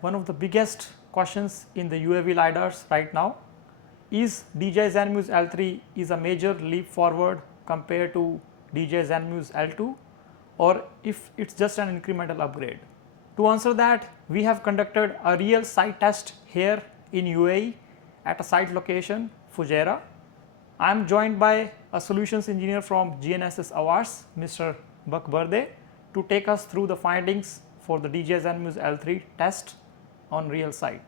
one of the biggest questions in the UAV LiDARs right now. Is DJI Zenmuse L3 is a major leap forward compared to DJI Zenmuse L2, or if it's just an incremental upgrade? To answer that, we have conducted a real site test here in UAE at a site location, Fujairah. I am joined by a solutions engineer from GNSS Awards, Mr. Bakberde, to take us through the findings for the DJI Zenmuse L3 test on real site.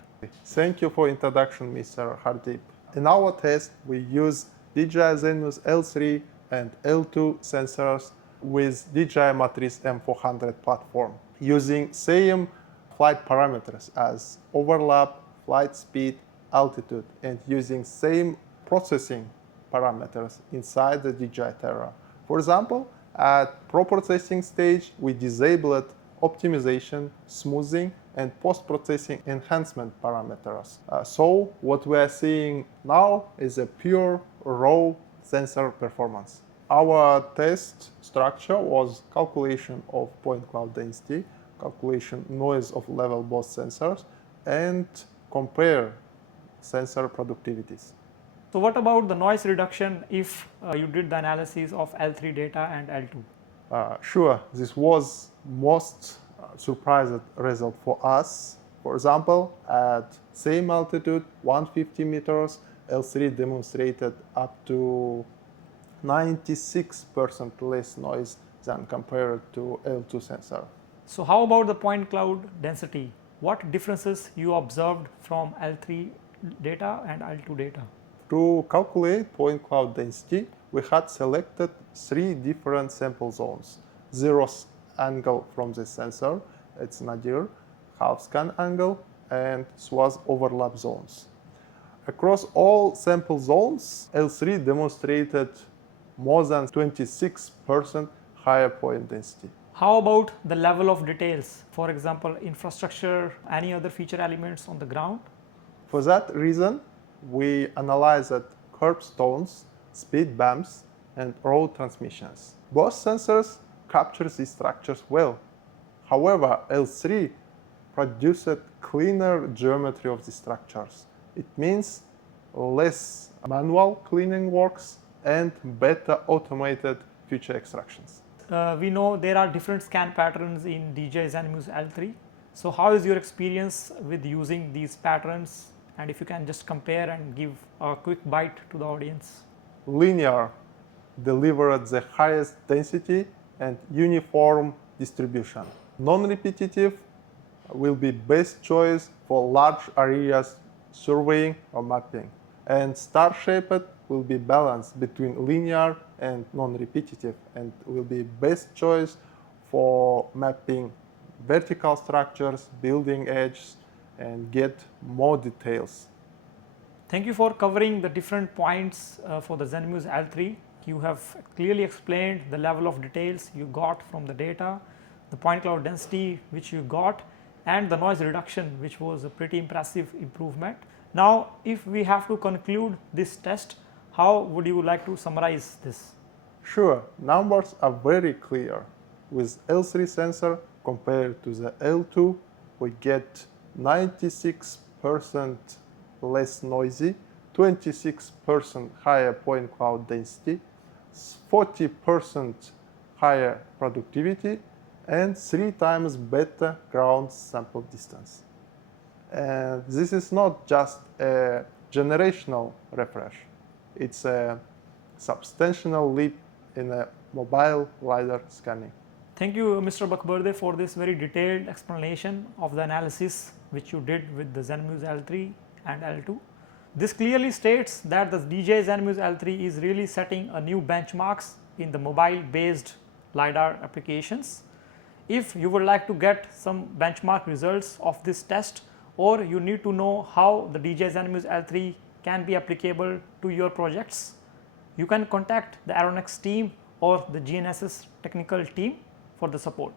Thank you for introduction, Mr. Hardeep. In our test, we use DJI Zenmuse L3 and L2 sensors with DJI Matrice M400 platform, using same flight parameters as overlap, flight speed, altitude, and using same processing parameters inside the DJI Terra. For example, at pro-processing stage, we disabled optimization, smoothing, and post-processing enhancement parameters. So what we are seeing now is a pure raw sensor performance. Our test structure was calculation of point cloud density, calculation noise of level both sensors, and compare sensor productivities. So what about the noise reduction if you did the analysis of L3 data and L2? Sure, this was most surprising result for us. For example, at same altitude, 150 meters, L3 demonstrated up to 96% less noise than compared to L2 sensor. So how about the point cloud density? What differences you observed from L3 data and L2 data? To calculate point cloud density, we had selected 3 different sample zones. Zeroth angle from the sensor, it's nadir, half scan angle, and swath overlap zones. Across all sample zones, L3 demonstrated more than 26% higher point density. How about the level of details? For example, infrastructure, any other feature elements on the ground? For that reason, we analyzed curbstones, speed bumps, and road transmissions. Both sensors capture these structures well. However, L3 produced cleaner geometry of the structures. It means less manual cleaning works and better automated feature extractions. We know there are different scan patterns in DJI Zenmuse L3. So how is your experience with using these patterns? And if you can just compare and give a quick bite to the audience. Linear delivered the highest density and uniform distribution. Non-repetitive will be best choice for large areas surveying or mapping. And star-shaped will be balanced between linear and non-repetitive and will be best choice for mapping vertical structures, building edges, and get more details. Thank you for covering the different points for the Zenmuse L3. You have clearly explained the level of details you got from the data, the point cloud density which you got, and the noise reduction, which was a pretty impressive improvement. Now, if we have to conclude this test, how would you like to summarize this? Sure, numbers are very clear. With L3 sensor compared to the L2, we get 96% less noisy, 26% higher point cloud density, 40% higher productivity, and 3 times better ground sample distance. And this is not just a generational refresh, it's a substantial leap in a mobile LiDAR scanning. Thank you, Mr. Bakberde, for this very detailed explanation of the analysis which you did with the Zenmuse L3 and L2. This clearly states that the DJI Zenmuse L3 is really setting a new benchmarks in the mobile-based LiDAR applications. If you would like to get some benchmark results of this test, or you need to know how the DJI Zenmuse L3 can be applicable to your projects, you can contact the Aeronex team or the GNSS technical team for the support.